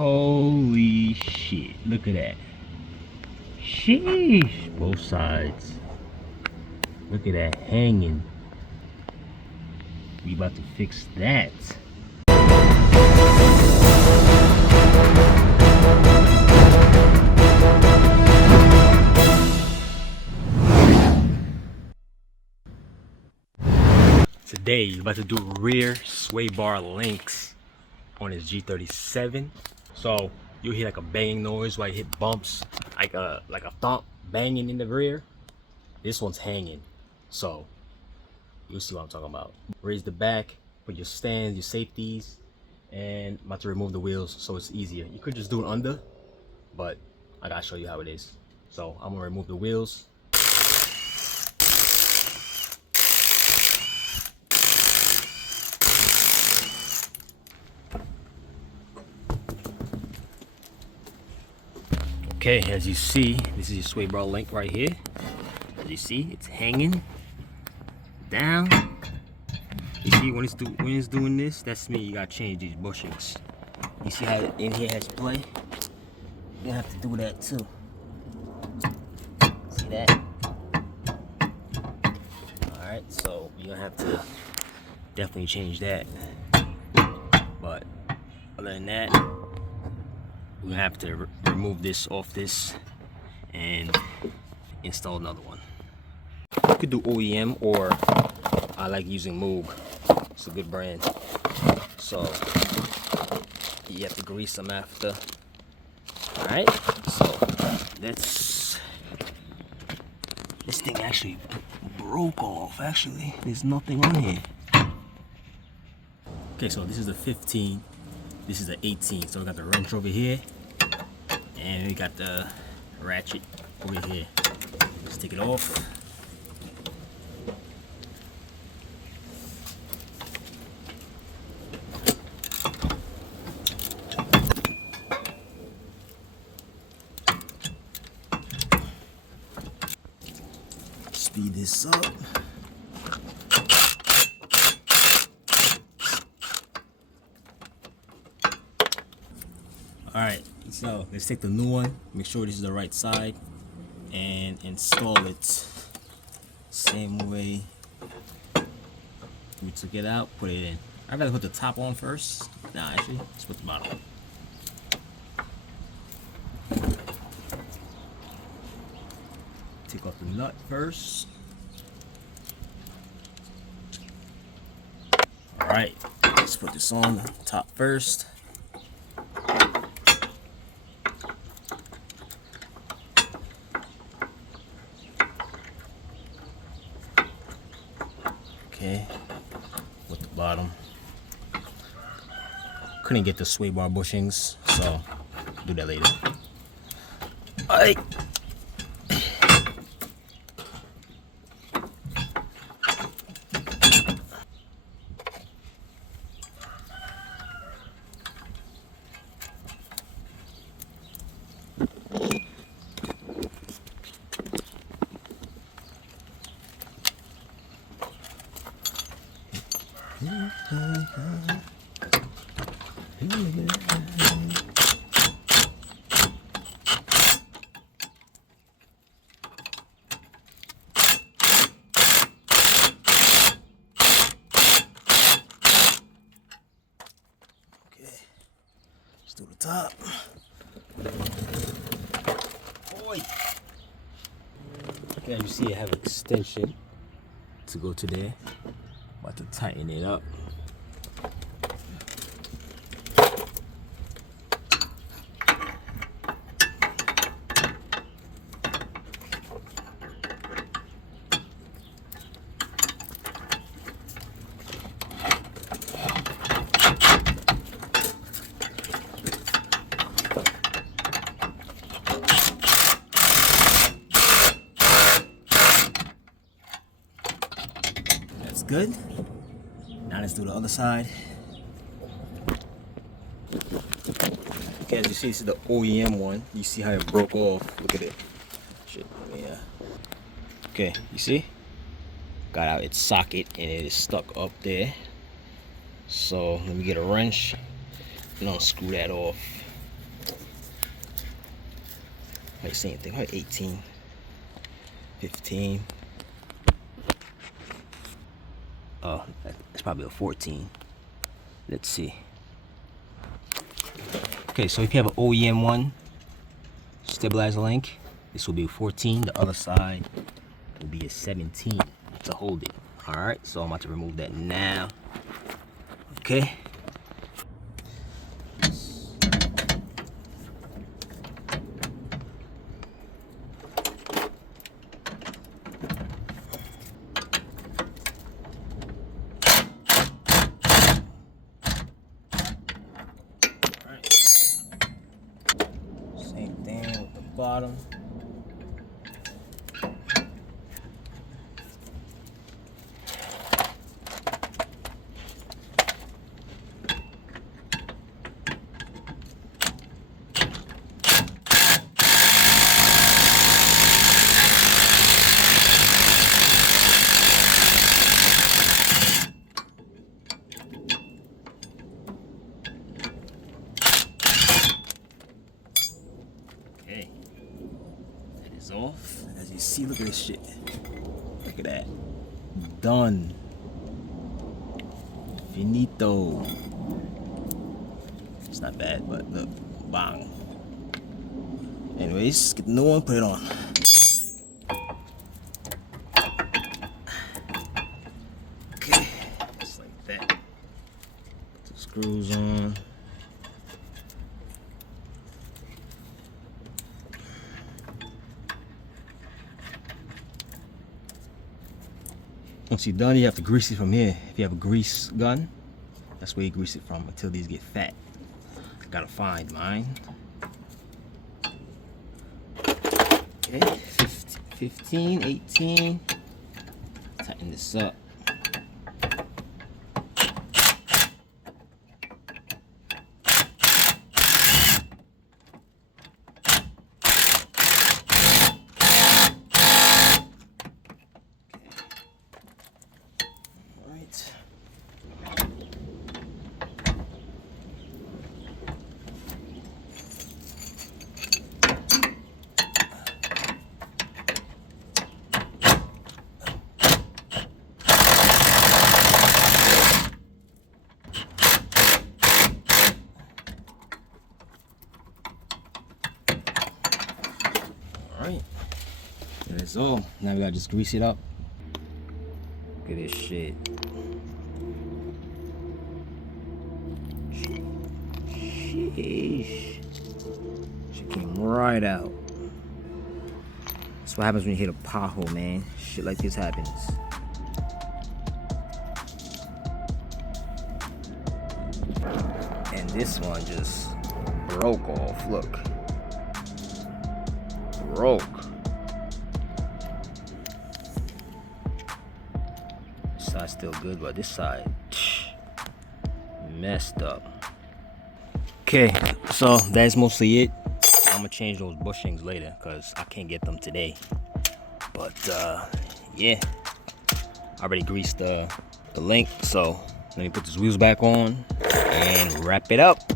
Holy shit, look at that. Sheesh, both sides. Look at that hanging. We about to fix that. Today, you're about to do rear sway bar links on his G37. So you hear like a banging noise while you hit bumps, like a thump banging in the rear. This one's hanging, so you'll see what I'm talking about. Raise the back, put your stands, your safeties, and I'm about to remove the wheels so it's easier. You could just do it under, but I gotta show you how it is. So I'm gonna remove the wheels. Okay, as you see, this is your sway bar link right here. As you see, it's hanging down. You see, when it's doing this, that's me. You gotta change these bushings. You see how in here has play? You have to do that too. See that? All right, so you're gonna have to definitely change that. But other than that, we have to remove this off this and install another one. You could do OEM, or I like using Moog. It's a good brand. So you have to grease them after. Alright, so this thing actually broke off. Actually, there's nothing on here. Okay, so this is the 15. This is the 18. So we got the wrench over here, and we got the ratchet over here. Let's take it off. Speed this up. Alright, so let's take the new one, make sure this is the right side, and install it same way we took it out, put it in. I'd rather put the top on first. Nah, actually, let's put the bottom on. Take off the nut first. Alright, let's put this on the top first. Okay, with the bottom. Couldn't get the sway bar bushings, so do that later. Alright. Let's do the top. Boy. Okay, as you see, I have an extension to go to there. About to tighten it up. Good. Now let's do the other side. Okay, as you see, this is the OEM one. You see how it broke off. Look at it. Shit. Yeah. Okay, you see? Got out its socket and it is stuck up there. So let me get a wrench and unscrew that off. Like same thing, like 18, 15. Oh, that's probably a 14. Let's see. Okay, so if you have an OEM one, stabilizer link, this will be a 14. The other side will be a 17 to hold it. All right, so I'm about to remove that now. Okay. Same thing with the bottom. Okay, that is off. As you see, look at this shit. Look at that. Done. Finito. It's not bad, but look, bang. Anyways, get the new one, put it on. Okay, just like that. Put the screws on. Once you're done, you have to grease it from here. If you have a grease gun, that's where you grease it from until these get fat. I gotta find mine. Okay, 15, 18. Tighten this up. Alright, that's all. Now we gotta just grease it up. Look at this shit. Sheesh. She came right out. That's what happens when you hit a pothole, man. Shit like this happens. And this one just broke off. Look. Broke. This side's still good, but this side messed up. Okay, so that's mostly it. I'm gonna change those bushings later because I can't get them today. But yeah, I already greased the link, so let me put these wheels back on and wrap it up.